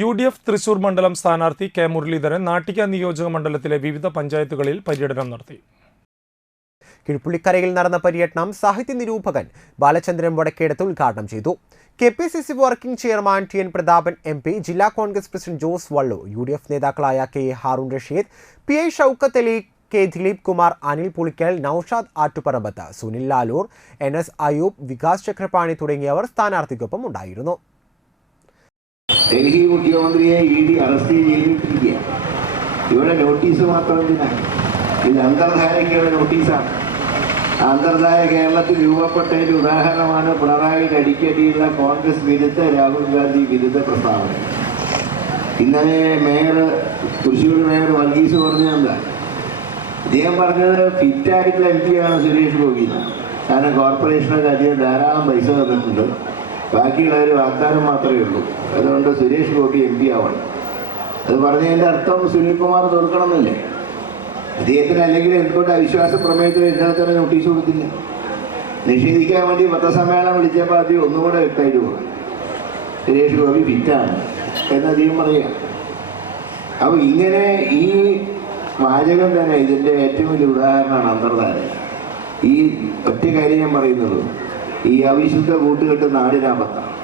U D F Thrissur മണ്ഡലം സ്ഥാനാർത്ഥി K Muraleedharan Nattika നിയോജക മണ്ഡലത്തിലെ വിവിധ പഞ്ചായത്തുകളിൽ പര്യടനം നടത്തി. കിഴിപ്പുള്ളിക്കരയിൽ നടന്ന പര്യടനം സാഹിത്യ നിരൂപകൻ ബാലചന്ദ്രൻ വടക്കേടത്ത് ഉദ്ഘാടനം ചെയ്തു. K P C C working chairman T N Prathapan M P ജില്ലാ Congress president Jose Vallu U D F നേതാക്കളായ K Haroon Rasheed P I Shoukath Ali K Dileep Kumar Anil Pulikkal Noushad Attuparambath Sunil Lalur N S Ayoob Vikas Chakrapani തുടങ്ങിയവർ സ്ഥാനാർത്ഥിക്കൊപ്പം ഉണ്ടായിരുന്നു. ഡൽഹി മുഖ്യമന്ത്രിയെ E D arrest ചെയ്തിട്ടിരിക്കുക ഇവിടെ notice മാത്രം എന്തിനാണ് ഇത് അന്തർധാരയ്ക്കുള്ള നോട്ടീസാണ്. അന്തർധാര കേരളത്തിൽ രൂപപ്പെട്ടതിന് ഉദാഹരണമാണ് പിണറായി അടിക്കടിയുള്ള കോൺഗ്രസ് വിരുദ്ധ രാഹുൽ ഗാന്ധി വിരുദ്ധ പ്രസ്താവന. ഇന്നലെ മേയർ തൃശ്ശൂർ മേയർ വർഗീസ് പറഞ്ഞതെന്താ അദ്ദേഹം പറഞ്ഞത് ഫിറ്റായിട്ടുള്ള എം പിയാണ് സുരേഷ് ഗോപി കാരണം കോർപ്പറേഷനൊക്കെ അധികം ധാരാളം പൈസ തന്നിട്ടുണ്ട്. ബാക്കിയുള്ളവർ വാഗ്ദാനം മാത്രമേ ഉള്ളൂ. അതുകൊണ്ട് സുരേഷ് ഗോപി എം പി ആവണം. അത് പറഞ്ഞതിന്റെ അർത്ഥം സുനിൽകുമാർ തോൽക്കണമെന്നല്ലേ. അദ്ദേഹത്തിന് അല്ലെങ്കിൽ എന്തുകൊണ്ട് അവിശ്വാസ പ്രമേയത്തിന് തന്നെ നോട്ടീസ് കൊടുത്തില്ല? നിഷേധിക്കാൻ വേണ്ടി പത്രസമ്മേളനം വിളിച്ചപ്പോൾ അതി ഒന്നുകൂടെ വ്യക്തമായിട്ട് പോകും സുരേഷ് ഗോപി ഫിറ്റാണ് എന്ന് അദ്ദേഹം പറയുക അപ്പോൾ ഇങ്ങനെ ഈ വാചകം തന്നെ ഇതിന്റെ ഏറ്റവും വലിയ ഉദാഹരണമാണ് അന്തർധാര. ഈ ഒറ്റ കാര്യം ഞാൻ പറയുന്നത്. ഈ അവിശുദ്ധ കൂട്ടുകെട്ട് നാടിനാപത്താണ്